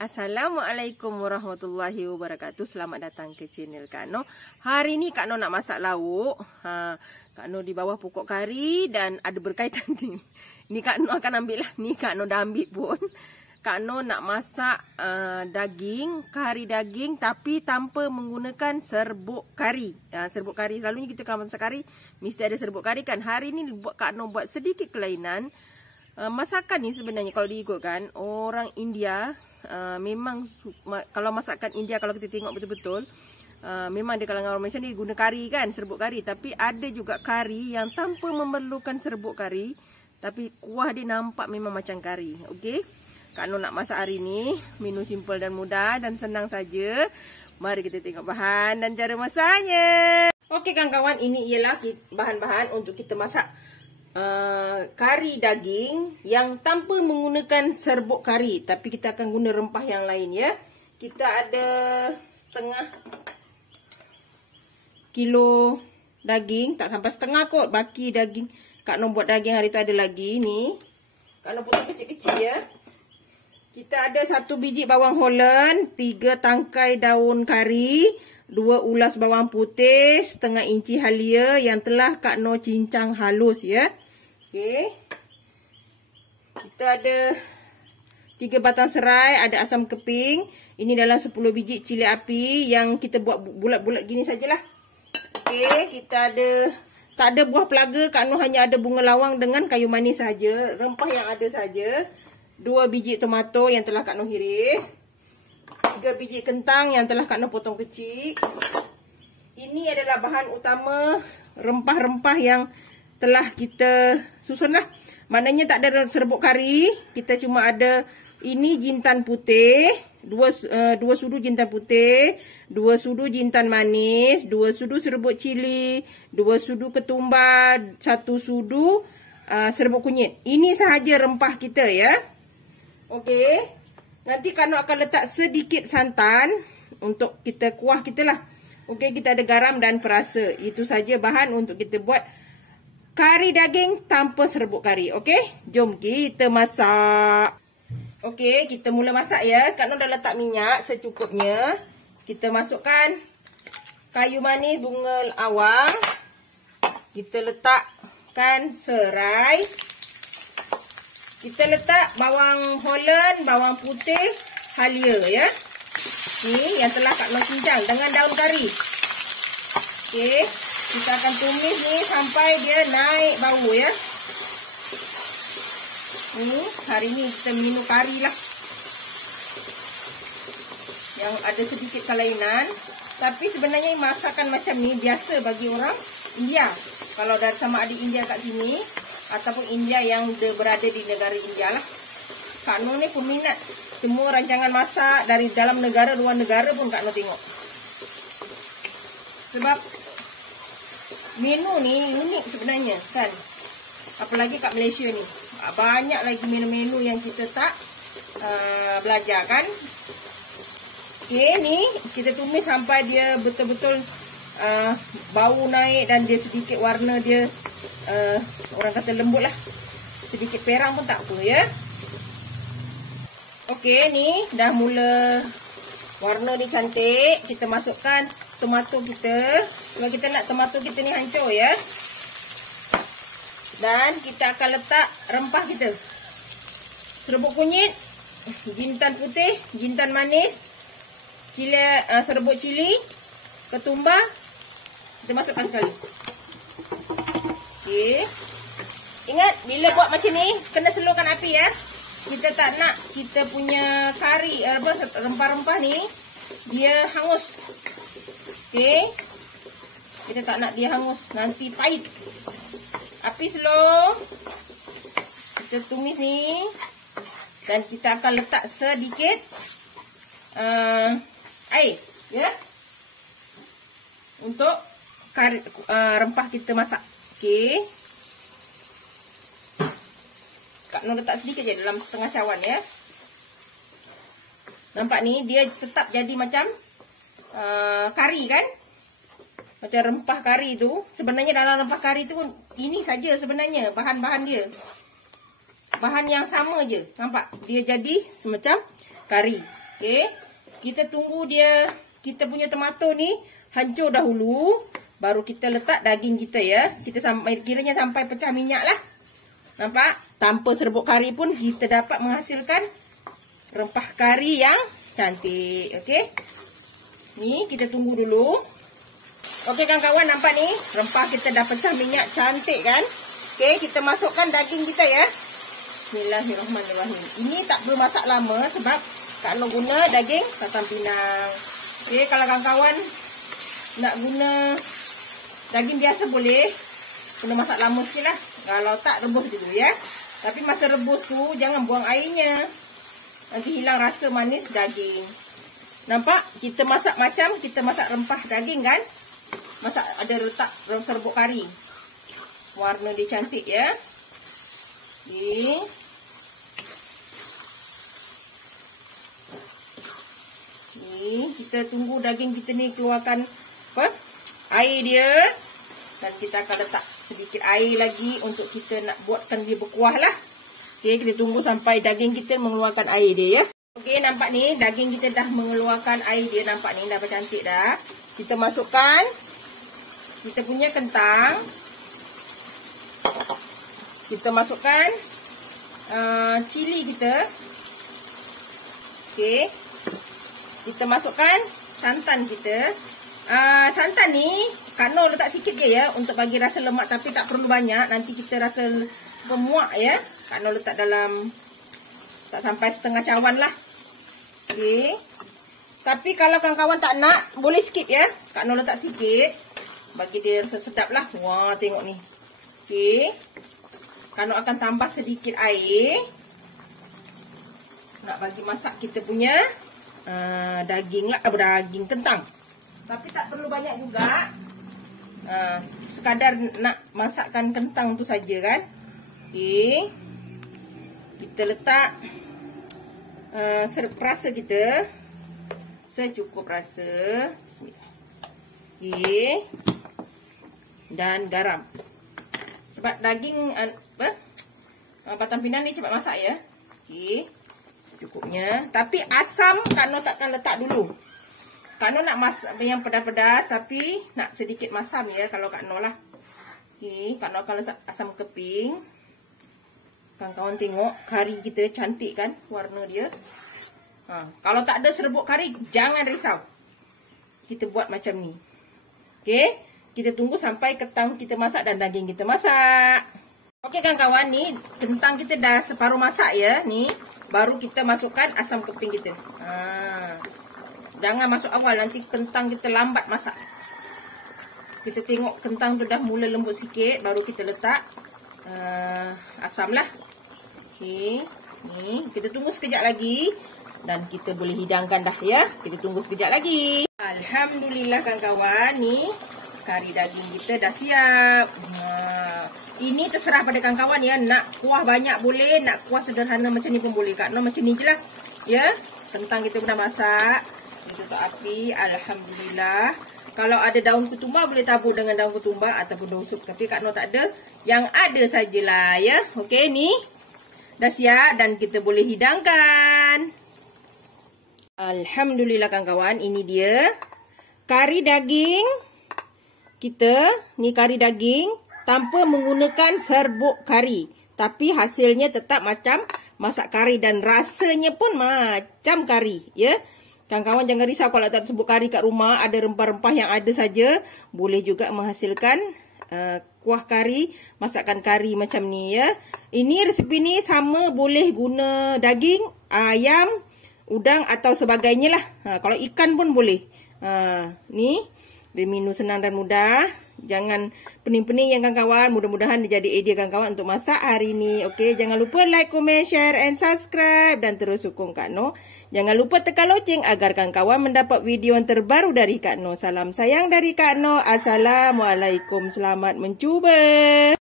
Assalamualaikum warahmatullahi wabarakatuh. Selamat datang ke channel Kak Noh. Hari ni Kak Noh nak masak lauk. Kak Noh di bawah pokok kari dan ada berkaitan ni. Ni Kak Noh akan ambil lah. Ni Kak Noh dah ambil pun. Kak Noh nak masak daging, kari daging tapi tanpa menggunakan serbuk kari. Serbuk kari, selalunya kita kalau masak kari mesti ada serbuk kari kan. Hari ni Kak Noh buat sedikit kelainan. Masakan ni sebenarnya kalau diikutkan orang India, memang kalau masakan India kalau kita tengok betul-betul, memang di kalangan orang Malaysia ni guna kari kan, serbuk kari. Tapi ada juga kari yang tanpa memerlukan serbuk kari, tapi kuah dia nampak memang macam kari. Okey, Kak Noh nak masak hari ni, menu simple dan mudah dan senang saja. Mari kita tengok bahan dan cara masaknya. Okey kawan-kawan, ini ialah bahan-bahan untuk kita masak kari daging yang tanpa menggunakan serbuk kari, tapi kita akan guna rempah yang lain ya. Kita ada setengah kilo daging, tak sampai setengah kot, baki daging. Kak Noh buat daging hari tu ada lagi ni. Kak Noh potong kecil-kecil ya. Kita ada 1 biji bawang Holland, 3 tangkai daun kari, 2 ulas bawang putih, setengah inci halia yang telah Kak Noh cincang halus ya. Okey. Kita ada 3 batang serai, ada asam keping. Ini dalam 10 biji cili api yang kita buat bulat-bulat gini sajalah. Okey, kita ada tak ada buah pelaga, Kak Noh hanya ada bunga lawang dengan kayu manis saja. Rempah yang ada saja. 2 biji tomato yang telah Kak Noh hiris. 3 biji kentang yang telah Kak Noh potong kecil. Ini adalah bahan utama rempah-rempah yang telah kita susun lah. Maknanya tak ada serbuk kari. Kita cuma ada ini jintan putih, 2 sudu jintan putih, 2 sudu jintan manis, 2 sudu serbuk cili, 2 sudu ketumbar, 1 sudu serbuk kunyit. Ini sahaja rempah kita ya. Okey. Nanti Kak Noh akan letak sedikit santan untuk kita kuah kita lah. Okey, kita ada garam dan perasa. Itu saja bahan untuk kita buat kari daging tanpa serbuk kari. Okey, jom kita masak. Okey, kita mula masak ya. Kak Noh dah letak minyak secukupnya. Kita masukkan kayu manis bunga awang. Kita letakkan serai. Kita letak bawang Holland, bawang putih, halia ya. Ni yang telah Kak Noh cincang dengan daun kari. Okey, kita akan tumis ni sampai dia naik bau ya. Hari ni kita menu kari lah. Yang ada sedikit kelainan. Tapi sebenarnya masakan macam ni biasa bagi orang India. Kalau dari sama ada India kat sini ataupun India yang berada di negara India lah. Kak Noh ni peminat semua rancangan masak dari dalam negara, luar negara pun Kak Noh tengok. Sebab menu ni unik sebenarnya kan. Apalagi kat Malaysia ni. Banyak lagi menu-menu yang kita tak belajar kan. Okey, ni kita tumis sampai dia betul-betul bau naik dan dia sedikit warna dia orang kata lembut lah. Sedikit perang pun tak apa ya. Okey, ni dah mula warna ni cantik. Kita masukkan tomato kita. Sebab kita nak tomato kita ni hancur ya. Dan kita akan letak rempah kita. Serbuk kunyit, jintan putih, jintan manis, cili, serbuk cili, ketumbar. Kita masukkan sekali. Okey. Ingat bila buat macam ni kena slowkan api ya. Kita tak nak kita punya kari rempah-rempah ni dia hangus. Okey. Kita tak nak dia hangus, nanti pahit. Api slow. Kita tumis ni. Dan kita akan letak sedikit air ya. Untuk kari, rempah kita masak. Okey. Kak Noh letak sedikit je dalam setengah cawan ya. Nampak ni dia tetap jadi macam kari kan. Macam rempah kari tu. Sebenarnya dalam rempah kari tu ini saja sebenarnya bahan-bahan dia. Bahan yang sama je. Nampak? Dia jadi semacam kari. Okey. Kita tunggu dia, kita punya tomato ni hancur dahulu. Baru kita letak daging kita ya. Kita sampai kiranya sampai pecah minyak lah. Nampak? Tanpa serbuk kari pun kita dapat menghasilkan rempah kari yang cantik. Okey. Ni kita tunggu dulu. Okey kawan-kawan, nampak ni rempah kita dah pecah minyak cantik kan? Okey, kita masukkan daging kita ya. Bismillahirrahmanirrahim. Ini tak perlu masak lama sebab Kak Noh guna daging Batam Pinang. Okey, kalau kawan-kawan nak guna daging biasa boleh. Kena masak lama sikit lah. Kalau tak, rebus dulu ya. Tapi masa rebus tu jangan buang airnya. Nanti hilang rasa manis daging. Nampak? Kita masak macam kita masak rempah daging kan? Masak ada letak serbuk kari. Warna dia cantik ya. Okay. Ni kita tunggu daging kita ni keluarkan apa? Air dia. Dan kita akan letak sedikit air lagi untuk kita nak buatkan dia berkuah lah. Okay, kita tunggu sampai daging kita mengeluarkan air dia ya. Okay, nampak ni daging kita dah mengeluarkan air dia. Nampak ni dah bercantik dah. Kita masukkan kita punya kentang. Kita masukkan cili kita. Okey. Kita masukkan santan kita. Santan ni Kak Noh letak sikit je ya untuk bagi rasa lemak, tapi tak perlu banyak. Nanti kita rasa bermuak ya. Kak Noh letak dalam tak sampai setengah cawan lah. Okey. Tapi kalau kawan-kawan tak nak, boleh skip ya. Kak Noh letak sikit. Bagi dia rasa sedap lah. Wah, tengok ni. Okey. Kak Noh akan tambah sedikit air. Nak bagi masak kita punya daging lah. Daging kentang. Tapi tak perlu banyak juga. Sekadar nak masakkan kentang tu saja kan. Okey. Kita letak rasa kita. Secukup rasa. Bismillah. Okey. Dan garam. Sebab daging Batam Pinang ni cepat masak ya. Okey. Secukupnya. Tapi asam Kak Noh takkan letak dulu. Kak Noh nak masak yang pedas-pedas, tapi nak sedikit masam ya kalau Kak Noh lah. Okey, Kak Noh akan letak asam keping. Kawan-kawan tengok kari kita cantik kan warna dia. Kalau tak ada serbuk kari, jangan risau. Kita buat macam ni. Okey. Kita tunggu sampai kentang kita masak dan daging kita masak. Okey kawan-kawan, ni kentang kita dah separuh masak ya. Ni baru kita masukkan asam keping kita. Jangan masuk awal, nanti kentang kita lambat masak. Kita tengok kentang tu dah mula lembut sikit, baru kita letak asam lah. Okey. Ni kita tunggu sekejap lagi dan kita boleh hidangkan dah ya. Kita tunggu sekejap lagi. Alhamdulillah kawan-kawan, ni kari daging kita dah siap. Ini terserah pada kawan-kawan ya. Nak kuah banyak boleh, nak kuah sederhana macam ni pun boleh. Kak Noh macam ni je lah. Ya, kentang kita pun dah masak. Kita tutup api. Alhamdulillah. Kalau ada daun ketumbar boleh tabur dengan daun ketumbar ataupun daun sup. Tapi Kak Noh tak ada. Yang ada sajalah ya. Okey, ni dah siap dan kita boleh hidangkan. Alhamdulillah kawan-kawan, ini dia kari daging kita. Ni kari daging tanpa menggunakan serbuk kari. Tapi hasilnya tetap macam masak kari dan rasanya pun macam kari. Ya, kawan-kawan jangan risau kalau tak serbuk kari kat rumah. Ada rempah-rempah yang ada saja. Boleh juga menghasilkan kuah kari, masakan kari macam ni ya. Ini resepi ni sama, boleh guna daging, ayam, udang atau sebagainya lah. Kalau ikan pun boleh. Ni dia menu senang dan mudah. Jangan pening-pening ya kawan-kawan. Mudah-mudahan dia jadi idea kawan-kawan untuk masak hari ni. Okey, jangan lupa like, comment, share and subscribe dan terus sokong Kak Noh. Jangan lupa tekan loceng agar kawan-kawan mendapat video yang terbaru dari Kak Noh. Salam sayang dari Kak Noh. Assalamualaikum. Selamat mencuba.